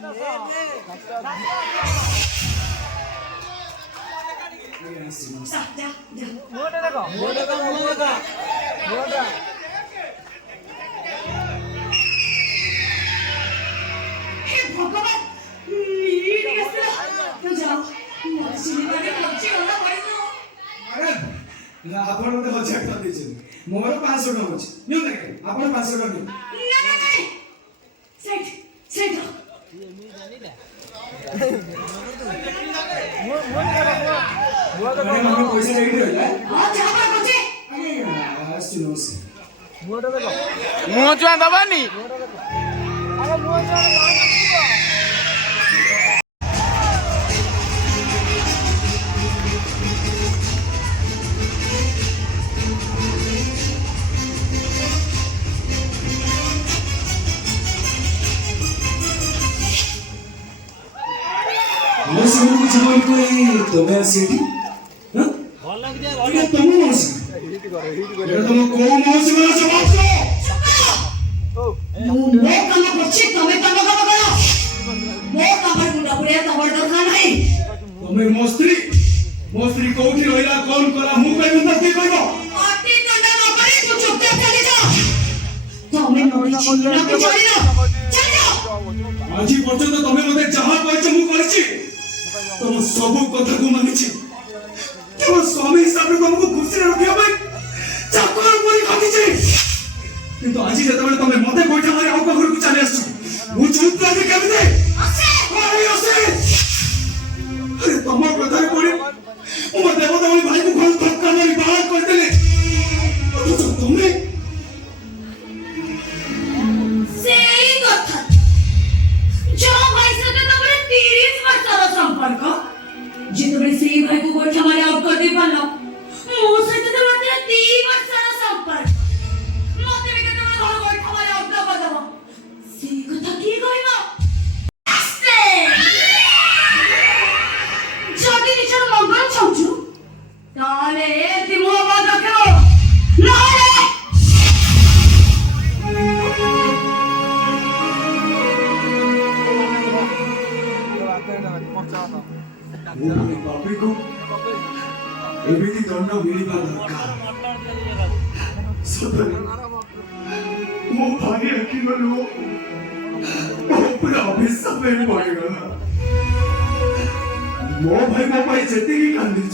ଆପଣ ମତେ 1000 ଟଙ୍କା ଦେଇଛନ୍ତି ମୋର 500 ଟଙ୍କା ଅଛି ନିଅ ଦେଖ ଆପଣ 500 ଟଙ୍କା ନିଅ ପଇସା ନେଇକି ରହିଲା मुँह चुआ दबानी तुम्हें आसी तुम मौसी तुम को मौसी वाला जवाब दो मैं काम करछि तमे काम करो मो कामर गुंडा पुरिया तमर दरकार नाही तुम्हें मोस्त्री कोठी होइला कौन कला मु कहि उंदा के कहबो अति कंडा न करे तू चुपचाप चली जा तमे नोरी चिना के चली जा आज पर्यंत तमे मते जहा कहछ मु करछि तुम सब कथा को मानिछि तुम स्वामी हिसाब रे तुमको खुशी रखिया भाई चाकर परी खातिछि किंतु आज जेतबेले तमे मते गोइठा मारे आउ घर को चले आसु मु चुप लागे केमिते असे अरे तम कथा पड़ी ओ देवता वाली भाई को घर धक्का मारी बाहर कर देले तो तुमने सेई कथा जो भाई से तमरे 30 वर्षर संपर्क जेतबेले सेई भाई को गोइठा मारे आउट कर दे पालो मो से तो मात्र 3 वर्षर संपर्क मते भी केतबेले घर गोइठा मारे आउट कर दबो सेई कथा की कहबो आस्ते যদি নিজের মঙ্গল চাউছু তাহলে এতি মোহবাদ রাখো নাহলে बापी को एमिति दंड मिलिबा दरकार सतरे मो भाई आखि गलो पूरा अभिशाप में पड़ेगा मो भाई मो भाई जेते की कांदी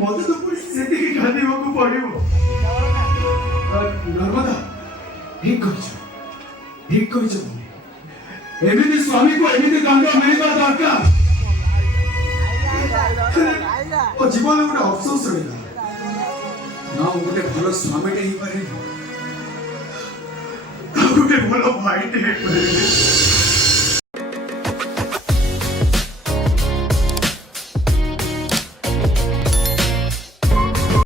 मते तो पूरी सेते की कांदी को पड़िबो नर्मदा ठीक कहिछ एमिति स्वामी को एमिति दंड मिलिबा दरकार ओ जीवन गोटे अफसोस रहिला ना गोटे भलो स्वामी टे ही पारे गोटे भलो भाई टे ही पारे